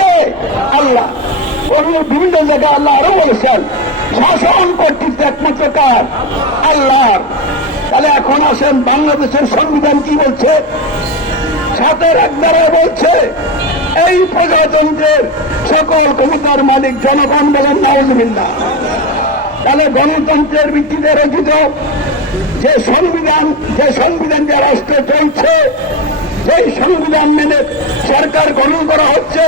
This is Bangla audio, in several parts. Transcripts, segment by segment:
কে? আল্লাহ। বিভিন্ন জায়গায় আল্লাহ আরো বলেছেন শাসন কর্তৃত্ব একমাত্র কার? আল্লাহ। তাহলে এখন আসেন বাংলাদেশের সংবিধান কি বলছে? 7-1 ধারায় বলছে এই প্রজাতন্ত্রের সকল ক্ষমতার মালিক জনগণ। বলেন নাউজুবিল্লাহ। তাহলে গণতন্ত্রের ভিত্তিতে রচিত যে সংবিধান যে রাষ্ট্রে চলছে, যেই সংবিধান মেনে সরকার গঠন করা হচ্ছে,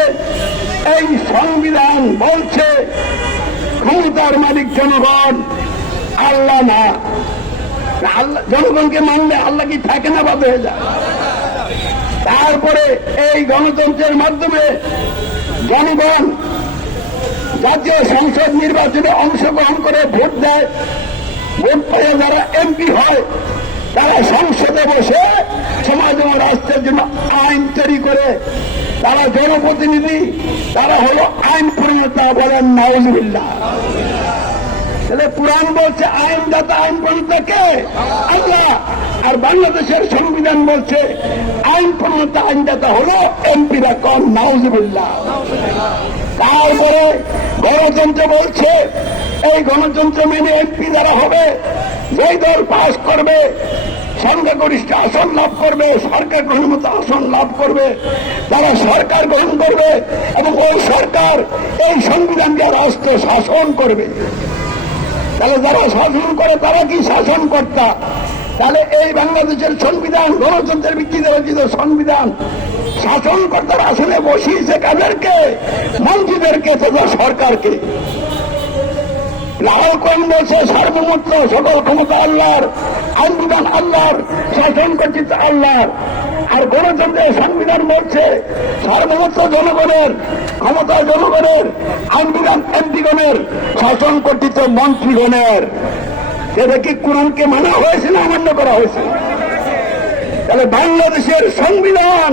এই সংবিধান বলছে ক্ষমতার মালিক জনগণ, আল্লাহ না। আল্লাহ জনগণকে মানলে আল্লাহ কি থাকে না? বাদ হয়ে যায়। তারপরে এই গণতন্ত্রের মাধ্যমে জনগণ জাতীয় সংসদ নির্বাচনে অংশগ্রহণ করে ভোট দেয়। ভোট পেয়ে যারা এমপি হয় তারা সংসদে বসে সমাজ ও রাষ্ট্রের জন্য আইন তৈরি করে। তারা জনপ্রতিনিধি, তারা হলো আইন প্রণেতা। বলেন নাউজুবিল্লাহ। তাহলে পুরাণ বলছে আইনদাতা, আইন প্রণেতা কে? আল্লাহ। আর বাংলাদেশের সংবিধান বলছে আইন প্রণেতা, আইনদাতা হলো এমপিরা। কম নাউজুবিল্লাহ। তারপরে গণতন্ত্র বলছে এই গণতন্ত্র মেনে এমপি যারা হবে, যেই দল পাস করবে, সংখ্যাগরিষ্ঠ আসন লাভ করবে, সরকার গ্রহণের মতো আসন লাভ করবে, তারা সরকার গ্রহণ করবে এবং ওই সরকার এই সংবিধানকে রাষ্ট্র শাসন করবে। তাহলে যারা শাসন করে তারা কি শাসনকর্তা? তাহলে এই বাংলাদেশের সংবিধান গণতন্ত্রের ভিত্তিতে রচিত সংবিধান শাসনকর্তার আসনে বসিয়েছে কাদেরকে? মন্ত্রীদেরকে, তথা সরকারকে। লাল কোরআন বলছে সার্বভৌমত্ব, সকল ক্ষমতা আল্লাহর, আইনবিধান আল্লাহর, শাসন কর্তৃত্ব আল্লাহর। আর গণতন্ত্রের সংবিধান বলছে সার্বভৌমত্ব জনগণের, ক্ষমতা জনগণের, আইনবিধান এমপিগণের, শাসন কর্তৃত্ব মন্ত্রীগণের। এটা কি কোরআনকে মানা হয়েছে না অমান্য করা হয়েছে? তাহলে বাংলাদেশের সংবিধান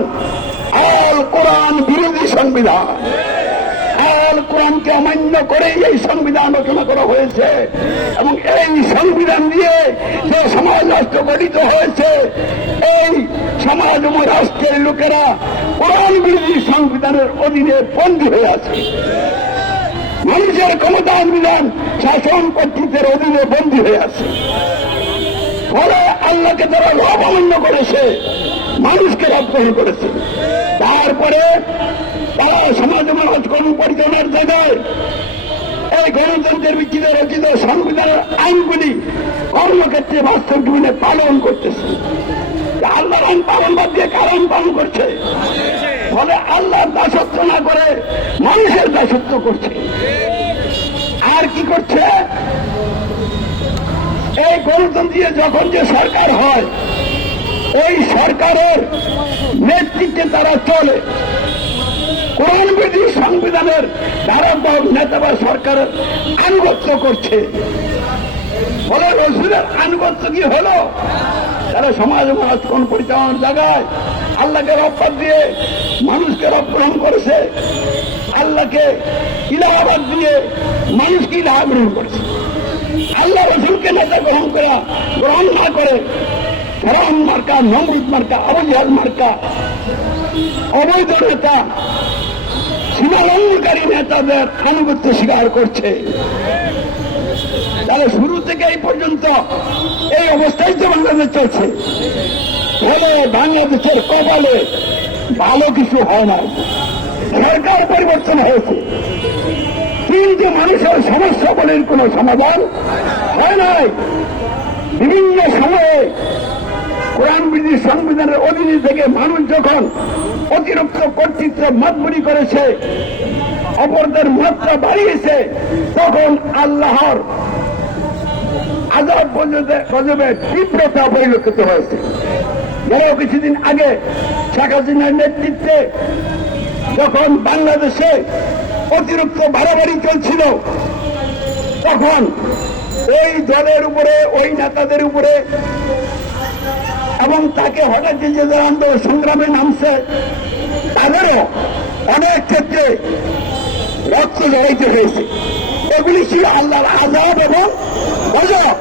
আল কোরআন বিরোধী সংবিধান। আল কোরআনকে অমান্য করেই এই সংবিধান রচনা করা হয়েছে এবং এই সংবিধান দিয়ে যে সমাজ রাষ্ট্র গঠিত হয়েছে, এই সমাজ ও রাষ্ট্রের লোকেরা কোরআন বিরোধী সংবিধানের অধীনে বন্দী হয়ে আছে। মানুষের ক্ষমতা বিধান শাসন কর্তৃত্বের অধীনে বন্দী হয়ে আছে। ফলে আল্লাহকে তারা রব অমান্য করেছে, মানুষকে রব গ্রহণ করেছে। তারপরে তারা সমাজ মানুষ পরিচালনার জায়গায় এই গণতন্ত্রের ভিত্তিতে রচিত সংবিধানের আইনগুলি কর্মক্ষেত্রে বাস্তব জীবনে পালন করতেছে। আল্লাহর আইন পালন বাদ দিয়ে কারণ পালন করছে। ফলে আল্লাহর দাসত্ব না করে মানুষের দাসত্ব করছে। আর কি করছে? এই গণতন্ত্রে যখন যে সরকার হয়, ওই সরকারের নেতৃত্বে তারা চলে। কোরআন বিরোধী সংবিধানের ধারাবাহিক নেতা বা সরকারের আনুগত্য করছে। ফলে রসুলের আনুগত্য কি হলো? তারা সমাজ মানুষ কোন পরিচালনার জায়গায় আল্লাহকে রব্বাদ দিয়ে মানুষকে রব গ্রহণ করেছে, আল্লাহকে ইলাহাবাদ দিয়ে মানুষকে ইলাহা গ্রহণ করেছে। আল্লাহ রসুলকে নেতা গ্রহণ না করে ফেরাউন মার্কা, নমরুদ মার্কা, আবু জাহেল মার্কা অবৈধ নেতা, সীমালঙ্ঘনকারী নেতাদের আনুগত্য স্বীকার করছে। তাহলে শুরু থেকে এই পর্যন্ত এই অবস্থায় যে বাংলাদেশ চলছে, ফলে বাংলাদেশের কপালে ভালো কিছু হয় না। সরকার পরিবর্তন হয়েছে কিন্তু মানুষের সমস্যা বলে কোন সমাধান হয় নাই। বিভিন্ন সময়ে কোরআন বিরোধী সংবিধানের অধীনে থেকে মানুষ যখন অতিরিক্ত কর্তৃত্ব মাতবরি করেছে, অপরদের মাত্রা বাড়িয়েছে, তখন আল্লাহর আযাব গজবের তীব্রতা পরিলক্ষিত হয়েছে। গেল কিছুদিন আগে শেখ হাসিনার নেতৃত্বে যখন বাংলাদেশে অতিরিক্ত বাড়াবাড়ি চলছিল, তখন ওই দলের উপরে, ওই নেতাদের উপরে এবং তাকে হঠাৎ যে আন্দোলন সংগ্রামে নামছে, তাদেরও অনেক ক্ষেত্রে রক্ত জড়াইতে হয়েছে। এগুলি ছিল আল্লাহর আযাব এবং গজব।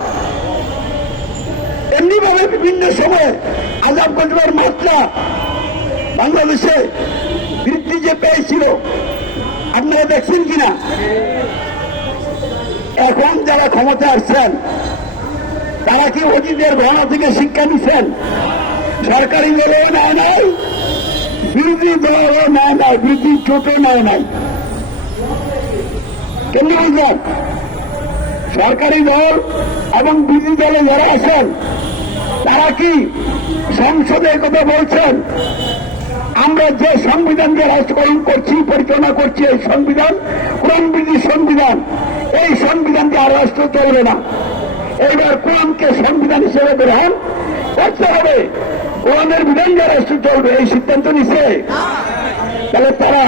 এমনিভাবে বিভিন্ন সময় আযাব গজবের মাত্রা বাংলাদেশে বৃদ্ধি যে পেয়েছিল, আপনারা দেখছেন কিনা? এখন যারা ক্ষমতা আসছেন তারা কি অতীতের ভাড়া থেকে শিক্ষা নিচ্ছেন? সরকারি দলও নেয় নাই, বিরোধী দলও নেয় নাই, বিরোধী চোটও নেয় নাই। কেমনি বুঝলেন? সরকারি দল এবং বিরোধী দলে যারা আছেন তারা কি সংসদে কথা বলছেন আমরা যে সংবিধানকে রাষ্ট্রকরণ করছি, পরিচালনা করছি, এই সংবিধান কোরআন বিরোধী সংবিধান, এই সংবিধানকে আর রাষ্ট্র চলবে না। এইবার কোরআনকে সংবিধান হিসেবে গ্রহণ করতে হবে, কোরআনের বিধানকে রাষ্ট্র চলবে, এই সিদ্ধান্ত নিচ্ছে। তাহলে তারা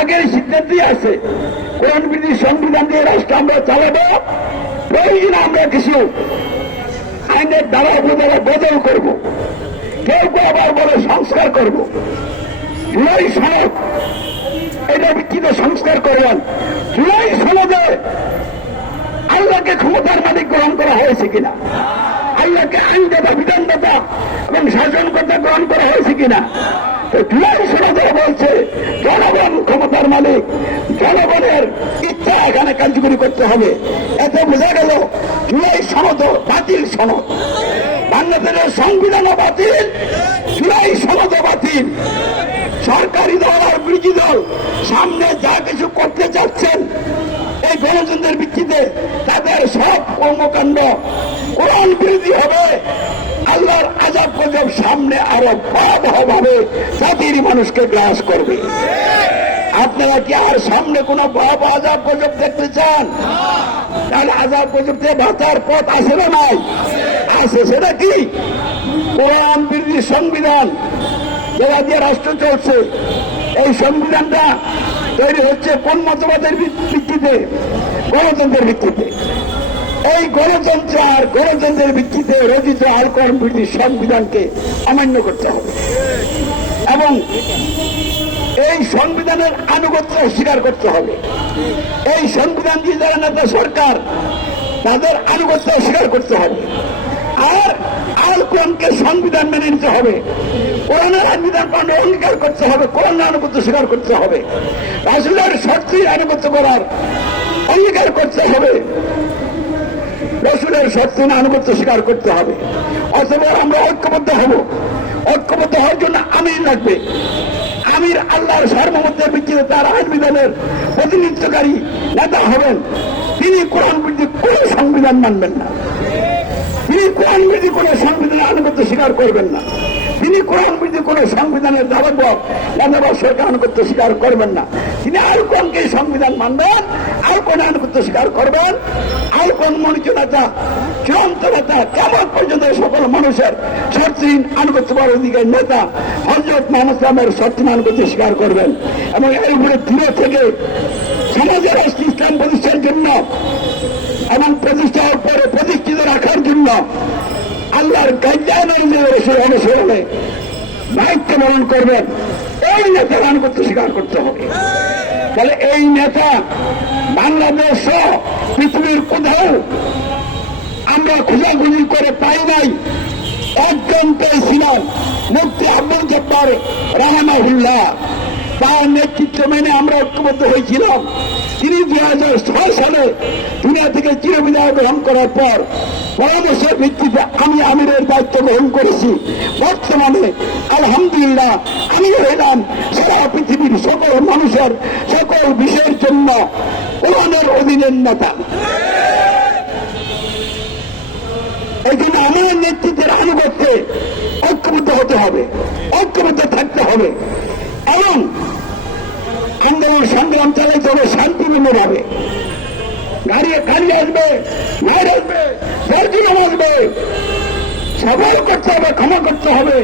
আগের সিদ্ধান্তই আছে, কোরআন বিরোধী সংবিধান দিয়ে রাষ্ট্র আমরা চালাবো, প্রয়োজনে আমরা কিছু আইনের দ্বারা বদল করব, কেউ কেউ আবার বলে সংস্কার করব। জুলাই সনদ এটা ভিত্তিতে সংস্কার করবেন। জুলাই সনদে আল্লাহকে ক্ষমতার মালিক গ্রহণ করা হয়েছে কিনা, আল্লাহকে আইনদাতা, বিধানদাতা এবং শাসনকর্তা গ্রহণ করা হয়েছে কিনা। জুলাই সনদে বলছে জনগণ ক্ষমতার মালিক, জনগণের ইচ্ছা এখানে কার্যকরী করতে হবে। এতে বোঝা গেল জুলাই সনদ বাতিল সনদ, বাংলাদেশের সংবিধানও বাতিল, জুলাই সনদও বাতিল। সরকারি দল আর বিরোধী দল সামনে যা কিছু করতে যাচ্ছেন এই গণতন্ত্রের ভিত্তিতে তাদের সব কর্মকাণ্ড কোরআন বিরোধী হবে। আল্লাহর আযাব গজব সামনে আরো ভয়াবহভাবে জাতির মানুষকে গ্রাস করবে। আপনারা কি আর সামনে কোন ভয়াবহ আযাব গজব দেখতে চান? তাহলে আযাব গজব থেকে বাঁচার পথ আছে না নাই? আছে। সেটা কি? কোরআন বিরোধী সংবিধান যেটা দিয়ে রাষ্ট্র চলছে, এই সংবিধানটা তৈরি হচ্ছে কোন মতবাদের ভিত্তিতে? গণতন্ত্রের ভিত্তিতে। এই গণতন্ত্র আর গণতন্ত্রের ভিত্তিতে রচিত আল কোরআন বিরোধী সংবিধানকে অমান্য করতে হবে এবং এই সংবিধানের আনুগত্য স্বীকার করতে হবে। এই সংবিধান দিয়ে যারা নেতা সরকার তাদের আনুগত্য স্বীকার করতে হবে। আর আল কোরআনকে সংবিধান মেনে নিতে হবে, কোরআনের আইনবিধান পালনে অঙ্গীকার করতে হবে, কোরআনের আনুগত্য স্বীকার করতে হবে, রাসূলের শর্তের আনুগত্য করার অঙ্গীকার করতে হবে, রাসূলের শর্তের আনুগত্য স্বীকার করতে হবে। অথবা আমরা ঐক্যবদ্ধ হব। ঐক্যবদ্ধ হওয়ার জন্য আমির লাগবে। আমির আল্লাহর সার্বভৌমত্বের ভিত্তিতে তার আইনবিধানের প্রতিনিধিত্বকারী নেতা হবেন। তিনি কোরআন বিরোধী কোন সংবিধান মানবেন না, তিনি কোরআন বিরোধী কোন সংবিধানের আনুগত্য স্বীকার করবেন না, তিনি কোরআন বিরোধী কোন সংবিধানের দাবাব সরকার আনুগত্য স্বীকার করবেন না। তিনি আল কোরআনকে সংবিধান মানবেন, আল কোরআন আনুগত্য স্বীকার করবেন। আল কোরআন মনোনীত নেতা, চূড়ান্ত নেতা, কেমন পর্যন্ত সকল মানুষের শর্তহীন আনুগত্য করার অধিকার নেতা হযরত মুহাম্মদ সাল্লাল্লাহু আলাইহি ওয়াসাল্লামের আনুগত্য স্বীকার করবেন এবং এর উপরে দূরে থেকে সমাজের রাষ্ট্র ইসলাম প্রতিষ্ঠার জন্য এবং প্রতিষ্ঠার পরে প্রতিষ্ঠিত রাখার জন্য আল্লাহর গাইডলাইন অনুসরণে দায়িত্ব পালন করবেন। এই নেতার আনুগত্য স্বীকার করতে হবে। তাহলে এই নেতা বাংলাদেশ সহ পৃথিবীর কোথাও আমরা খোঁজাখুঁজি করে পাই নাই। একজন পেয়েছিলাম মুফতি আব্দুল জব্বার রাহমাহুল্লাহ, তার নেতৃত্ব মেনে আমরা ঐক্যবদ্ধ হয়েছিলাম। তিনি 2006 সালে দুনিয়া থেকে চিরবিদায় গ্রহণ করার পর পরামর্শের ভিত্তিতে আমি আমিরের দায়িত্ব গ্রহণ করেছি। বর্তমানে আলহামদুলিল্লাহ আমি হইলাম সারা পৃথিবীর সকল মানুষের সকল বিষয়ের জন্য কোরআনের অধীনের নেতা। এই জন্য আমার নেতৃত্বের আনুগত্যে ঐক্যবদ্ধ হতে হবে, ঐক্যবদ্ধ থাকতে হবে এবং আন্দোলন সংগ্রাম চালাইতে হবে শান্তিপূর্ণভাবে। গাড়ি আসবে, মায়ের আসবে, দর্জিনাম আসবে, সবাই করতে হবে, ক্ষমা করতে হবে,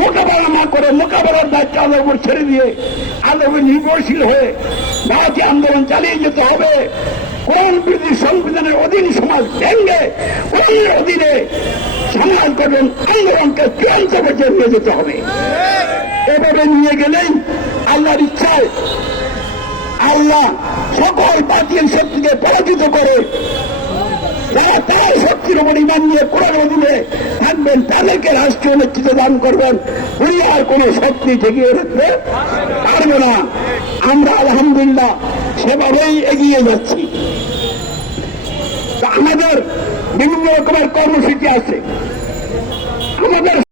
মোকাবেলা না করে মোকাবেলার দায়িত্ব আলোর উপর ছেড়ে দিয়ে আলোর উপর নির্ভরশীল হয়ে ভারতীয় আন্দোলন চালিয়ে যেতে হবে। কোন বিরোধী সংবিধানের অধীন সমাজ ভেঙে কোরআনের অধীনে সমাজ গঠন আন্দোলনকে চূড়ান্ত পর্যায়ে নিয়ে যেতে হবে। এভাবে নিয়ে গেলেই আল্লাহর ইচ্ছায় আল্লাহ সকল বাতিল শক্তিকে পরাজিত করে যারা তার শক্তির উপর ইমান নিয়ে কোরআন অধীনে থাকবেন তাদেরকে রাষ্ট্রীয় নেতৃত্ব দান করবেন। দুনিয়ার কোন শক্তি ঠেকিয়ে রাখতে পারবে না। আমরা আলহামদুলিল্লাহ সেভাবেই এগিয়ে যাচ্ছি। আমাদের বিভিন্ন রকমের কর্মসূচি আছে।